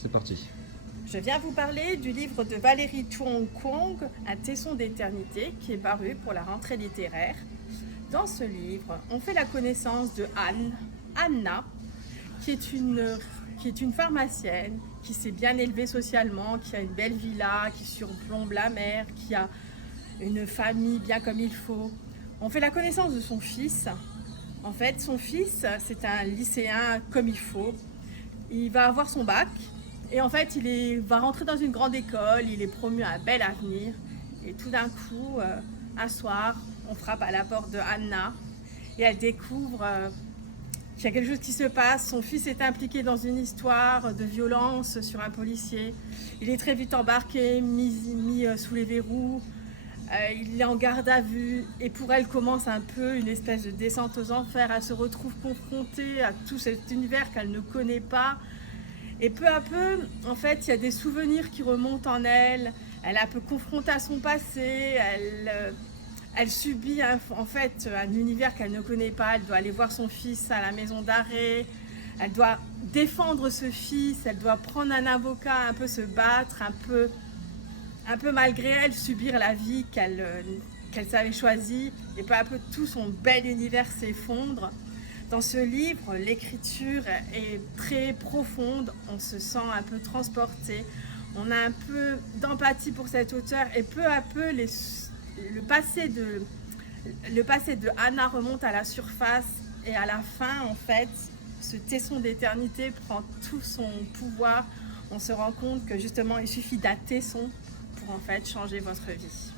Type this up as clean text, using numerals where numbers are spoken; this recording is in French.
c'est parti. Je viens vous parler du livre de Valérie Chuong-Kwong, Un tesson d'éternité, qui est paru pour la rentrée littéraire. Dans ce livre, on fait la connaissance de Anna, qui est une pharmacienne, qui s'est bien élevée socialement, qui a une belle villa, qui surplombe la mer, qui a une famille bien comme il faut. On fait la connaissance de son fils. En fait, son fils, c'est un lycéen comme il faut. Il va avoir son bac et en fait, va rentrer dans une grande école. Il est promu à un bel avenir. Et tout d'un coup, un soir, on frappe à la porte de Anna et elle découvre qu'il y a quelque chose qui se passe. Son fils est impliqué dans une histoire de violence sur un policier. Il est très vite embarqué, mis sous les verrous. Il est en garde à vue et pour elle commence un peu une espèce de descente aux enfers. Elle se retrouve confrontée à tout cet univers qu'elle ne connaît pas. Et peu à peu, en fait, il y a des souvenirs qui remontent en elle. Elle est un peu confrontée à son passé. Elle subit en fait un univers qu'elle ne connaît pas. Elle doit aller voir son fils à la maison d'arrêt. Elle doit défendre ce fils. Elle doit prendre un avocat, un peu se battre, un peu malgré elle, subir la vie qu'elle s'avait choisie. Et peu à peu, tout son bel univers s'effondre. Dans ce livre, l'écriture est très profonde. On se sent un peu transporté. On a un peu d'empathie pour cet auteur. Et peu à peu, le passé de Anna remonte à la surface. Et à la fin, en fait, ce tesson d'éternité prend tout son pouvoir. On se rend compte que justement, il suffit d'un tesson pour en fait changer votre vie.